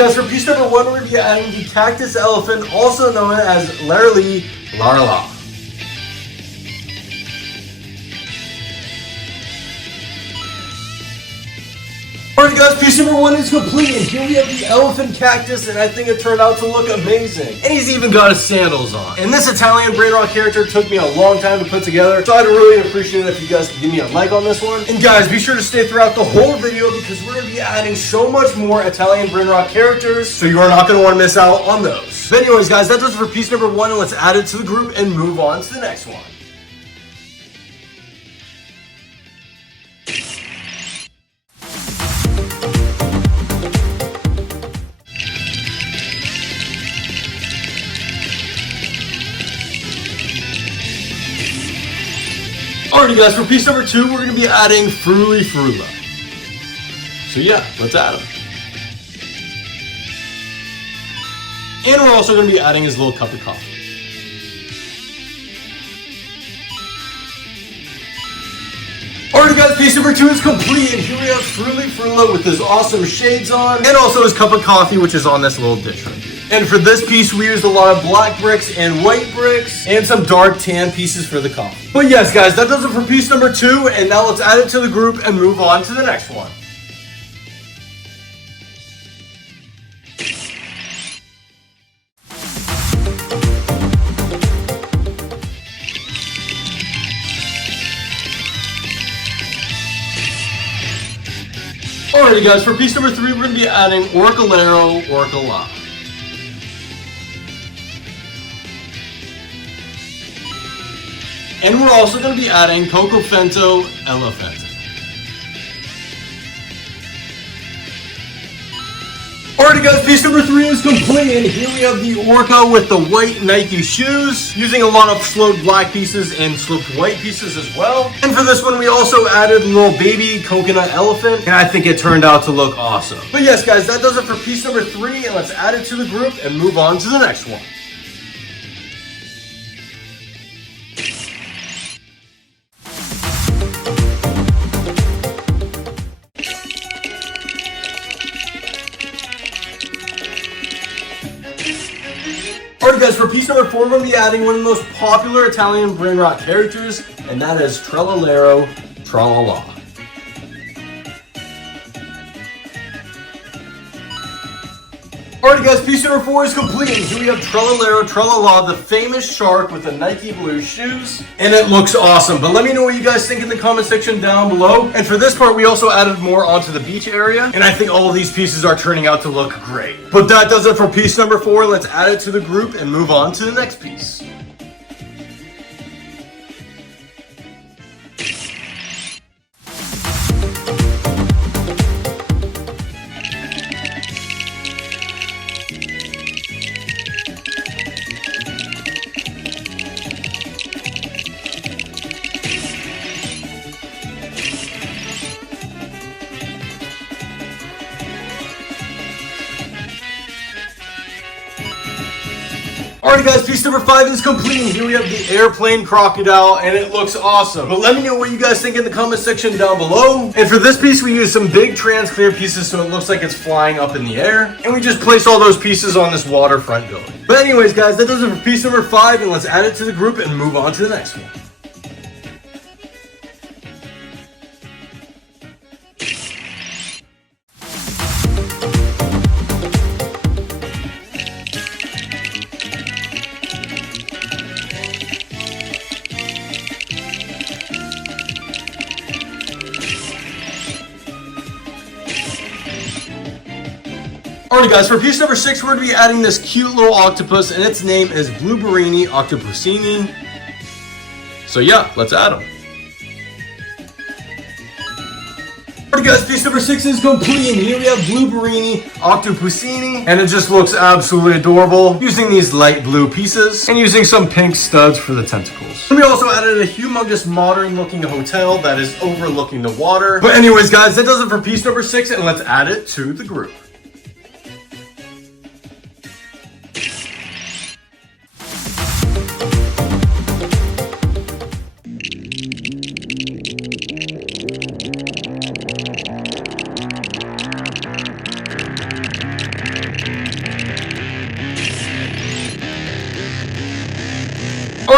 guys, for piece number 1, we're going to be adding the cactus elephant, also known as Larly Larla. Alright guys, piece number 1 is complete, and here we have the elephant cactus, and I think it turned out to look amazing. And he's even got his sandals on. And this Italian Brainrot character took me a long time to put together, so I'd really appreciate it if you guys could give me a like on this one. And guys, be sure to stay throughout the whole video because we're going to be adding so much more Italian Brainrot characters, so you are not going to want to miss out on those. But anyways guys, that does it for piece number 1, and let's add it to the group and move on to the next one. Alrighty guys, for piece number 2, we're going to be adding Fruly Frula. So yeah, let's add him. And we're also going to be adding his little cup of coffee. Alrighty guys, piece number 2 is complete, and here we have Fruly Frula with his awesome shades on, and also his cup of coffee, which is on this little dish right here. And for this piece, we used a lot of black bricks and white bricks, and some dark tan pieces for the coffee. But yes guys, that does it for piece number 2, and now let's add it to the group and move on to the next one. Alrighty guys, for piece number 3, we're going to be adding Orcolero Orcola. And we're also going to be adding Cocofento Elefante. Alrighty guys, piece number 3 is complete, and here we have the Orca with the white Nike shoes, using a lot of sloped black pieces and sloped white pieces as well. And for this one, we also added a little baby coconut elephant, and I think it turned out to look awesome. But yes guys, that does it for piece number 3, and let's add it to the group and move on to the next one. Alright guys, for piece number 4, we're going to be adding one of the most popular Italian Brainrot characters, and that is Trallalero Tralala. Alright guys, piece number 4 is complete, and here we have Trallalero Tralala, the famous shark with the Nike blue shoes, and it looks awesome. But let me know what you guys think in the comment section down below. And for this part, we also added more onto the beach area, and I think all of these pieces are turning out to look great. But that does it for piece number 4. Let's add it to the group and move on to the next piece. Alright guys, piece number 5 is complete, and here we have the airplane crocodile, and it looks awesome. But let me know what you guys think in the comment section down below. And for this piece, we used some big trans clear pieces so it looks like it's flying up in the air. And we just placed all those pieces on this waterfront building. But anyways guys, that does it for piece number 5, and let's add it to the group and move on to the next one. Alright guys, for piece number 6, we're going to be adding this cute little octopus, and its name is Blueberini Octopusini. So yeah, let's add him. Alright guys, piece number 6 is complete, and here we have Blueberini Octopusini, and it just looks absolutely adorable, using these light blue pieces, and using some pink studs for the tentacles. And we also added a humongous modern looking hotel that is overlooking the water. But anyways guys, that does it for piece number 6, and let's add it to the group.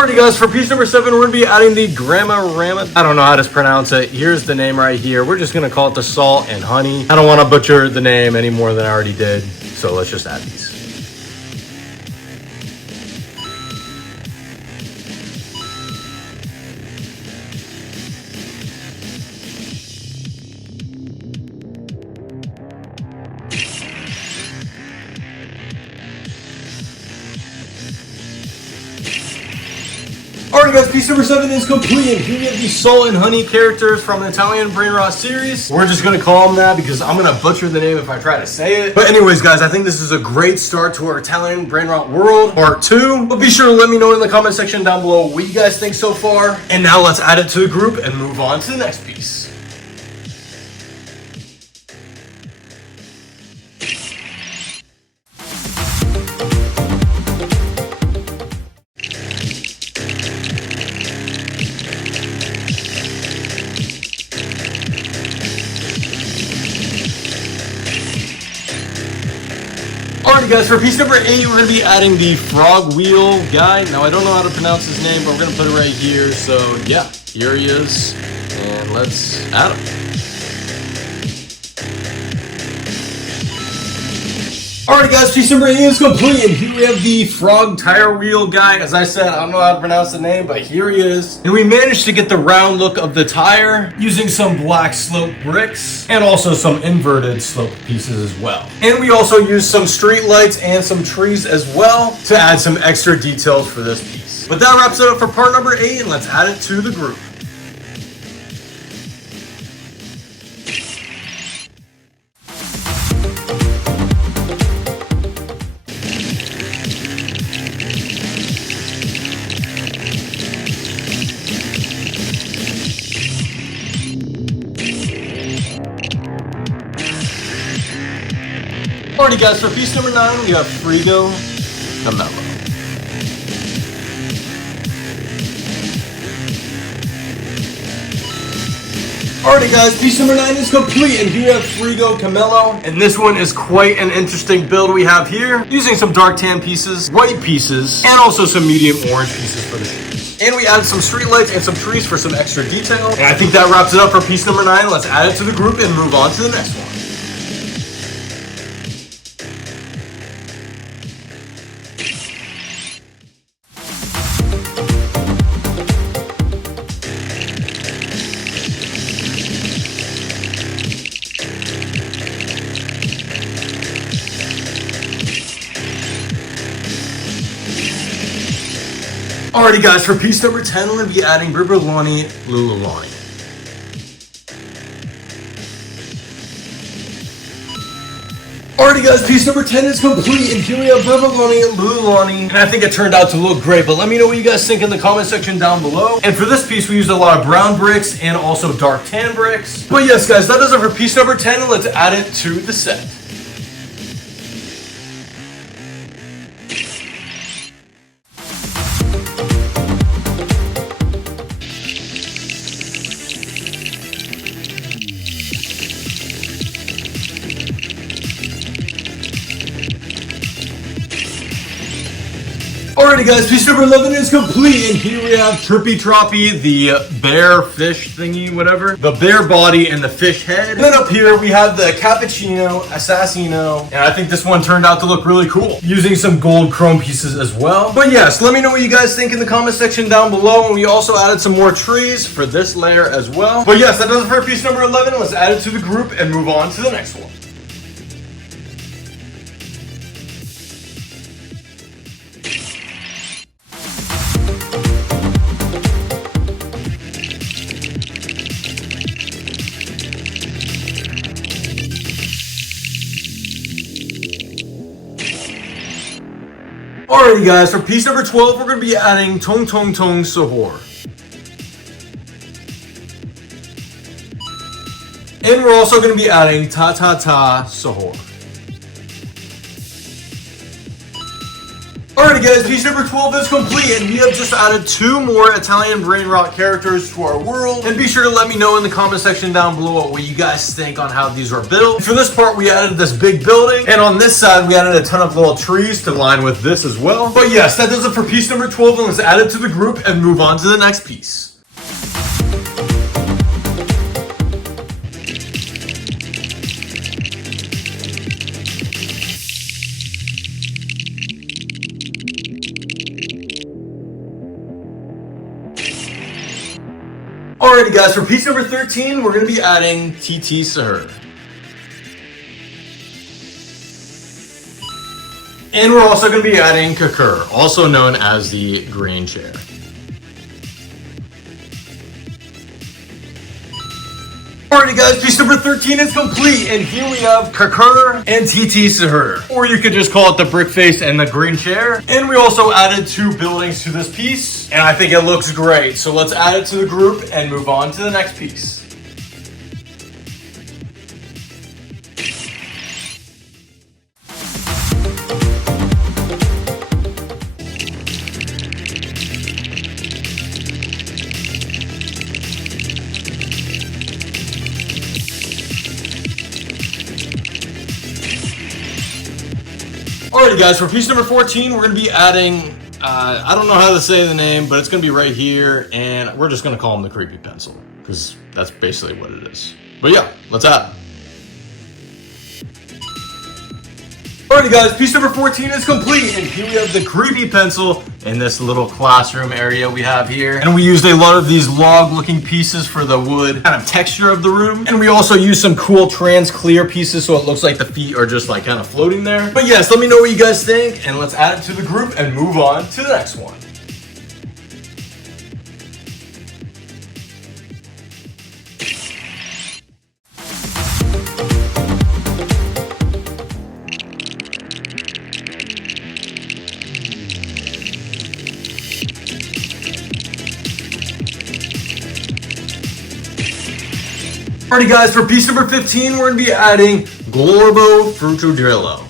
Alrighty guys, for piece number 7, we're going to be adding the Grandma Rama. I don't know how to pronounce it. Here's the name right here. We're just going to call it the Salt and Honey. I don't want to butcher the name any more than I already did, so let's just add these. Alright guys, piece number 7 is complete, and here we have the Salt and Honey characters from the Italian Brainrot series. We're just going to call them that because I'm going to butcher the name if I try to say it. But anyways guys, I think this is a great start to our Italian Brainrot world, part 2. But be sure to let me know in the comment section down below what you guys think so far. And now let's add it to the group and move on to the next piece. Alrighty guys, for piece number 8, we're going to be adding the frog wheel guy. Now I don't know how to pronounce his name, but we're going to put it right here. So yeah, here he is. And let's add him. Alright guys, piece number 8 is complete, and here we have the frog tire wheel guy. As I said, I don't know how to pronounce the name, but here he is. And we managed to get the round look of the tire using some black slope bricks and also some inverted slope pieces as well. And we also used some street lights and some trees as well to add some extra details for this piece. But that wraps it up for part number 8, and let's add it to the group. Alrighty guys, for piece number 9, we have Frigo Camello. Alrighty guys, piece number 9 is complete, and here we have Frigo Camello. And this one is quite an interesting build we have here, using some dark tan pieces, white pieces, and also some medium orange pieces for the shoes. And we added some street lights and some trees for some extra detail. And I think that wraps it up for piece number 9. Let's add it to the group and move on to the next one. Alrighty guys, for piece number 10, we're going to be adding Birbirlani Lululani. Alrighty guys, piece number 10 is complete, and here we have Birbirlani Lululani. And I think it turned out to look great, but let me know what you guys think in the comment section down below. And for this piece, we used a lot of brown bricks and also dark tan bricks. But yes guys, that does it for piece number 10, and let's add it to the set. Alrighty guys, piece number 11 is complete, and here we have Trippy Troppy, the bear fish thingy, whatever. The bear body and the fish head. And then up here we have the Cappuccino Assassino, and I think this one turned out to look really cool, using some gold chrome pieces as well. But yes, let me know what you guys think in the comment section down below, and we also added some more trees for this layer as well. But yes, that does it for piece number 11. Let's add it to the group and move on to the next one. Alrighty guys, for piece number 12, we're going to be adding Tong Tong Tong Sahur. And we're also going to be adding Ta Ta Ta Sahur. Alrighty guys, piece number 12 is complete, and we have just added 2 more Italian Brainrot characters to our world. And be sure to let me know in the comment section down below what you guys think on how these are built. For this part, we added this big building, and on this side, we added a ton of little trees to line with this as well. But yes, that does it for piece number 12, and let's add it to the group and move on to the next piece. Alrighty guys, for piece number 13, we're going to be adding tiniest. And we're also going to be adding Kakur, also known as the green chair. Alrighty guys, piece number 13 is complete, and here we have Kakur and tiniest, or you could just call it the brick face and the green chair. And we also added 2 buildings to this piece, and I think it looks great. So let's add it to the group and move on to the next piece. Alrighty guys, for piece number 14, we're going to be adding, I don't know how to say the name, but it's going to be right here, and we're just going to call him the creepy pencil, because that's basically what it is. But yeah, let's add. Alrighty guys, piece number 14 is complete, and here we have the creepy pencil in this little classroom area we have here. And we used a lot of these log looking pieces for the wood kind of texture of the room. And we also used some cool trans clear pieces so it looks like the feet are just like kind of floating there. But yes, let me know what you guys think, and let's add it to the group and move on to the next one. Alrighty guys, for piece number 15, we're going to be adding Glorbo Frutodrillo.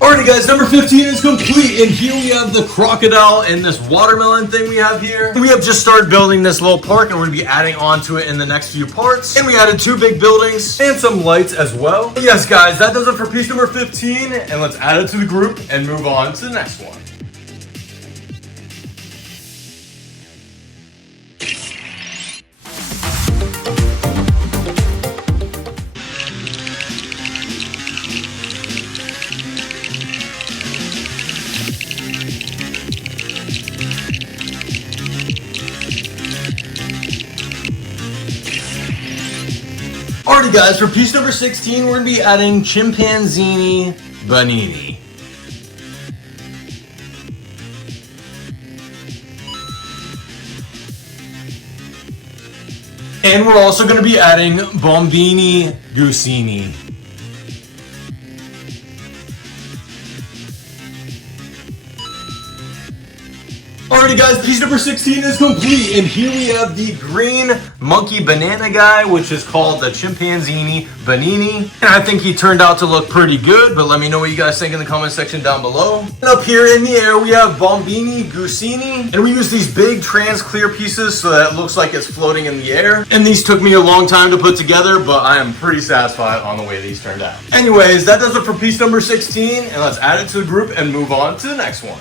Alrighty guys, number 15 is complete, and here we have the crocodile and this watermelon thing we have here. We have just started building this little park, and we're going to be adding on to it in the next few parts. And we added 2 big buildings and some lights as well. But yes guys, that does it for piece number 15, and let's add it to the group and move on to the next one. Alrighty guys, for piece number 16, we're going to be adding Chimpanzini Banini. And we're also going to be adding Bombini Gusini. Alrighty guys, piece number 16 is complete, and here we have the green monkey banana guy, which is called the Chimpanzini Banini. And I think he turned out to look pretty good, but let me know what you guys think in the comment section down below. And up here in the air, we have Bombini Gusini, and we use these big trans clear pieces so that it looks like it's floating in the air. And these took me a long time to put together, but I am pretty satisfied on the way these turned out. Anyways, that does it for piece number 16, and let's add it to the group and move on to the next one.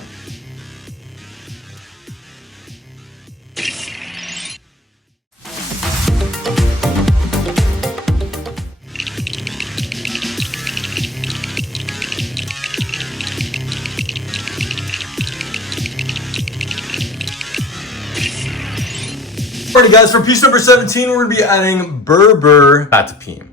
Alrighty guys, for piece number 17, we're going to be adding Berber Patapim.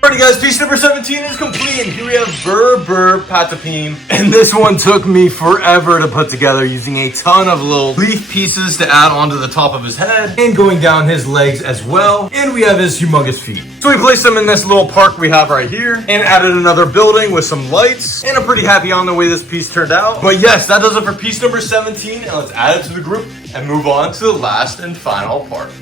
Alrighty Alrighty guys, piece number 17 is complete, and here we have Burr Patapim. And this one took me forever to put together, using a ton of little leaf pieces to add onto the top of his head, and going down his legs as well. And we have his humongous feet. So we placed them in this little park we have right here, and added another building with some lights, and I'm pretty happy on the way this piece turned out. But yes, that does it for piece number 17, and let's add it to the group and move on to the last and final part.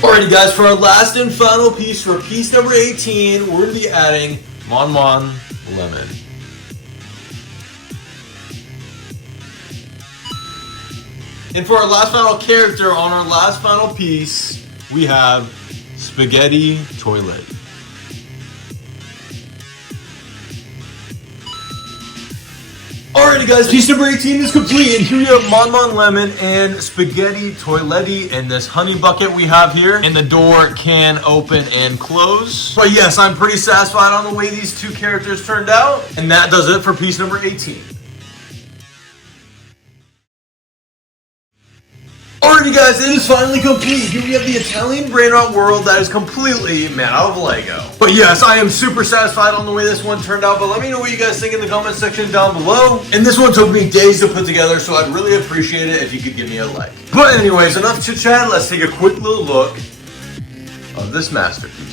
Alrighty guys, for our last and final piece, for piece number 18, we're going to be adding Mon Lemon. And for our last final character on our last final piece, we have Spaghetti Toilet. Alrighty guys, piece number 18 is complete, and here we have Mon Lemon and Spaghetti Toiletti in this honey bucket we have here, and the door can open and close. But yes, I'm pretty satisfied on the way these two characters turned out, and that does it for piece number 18. Alrighty guys, it is finally complete. Here we have the Italian Brainrot world that is completely made out of Lego. But yes, I am super satisfied on the way this one turned out, but let me know what you guys think in the comment section down below. And this one took me days to put together, so I'd really appreciate it if you could give me a like. But anyways, enough chit chat, let's take a quick little look of this masterpiece.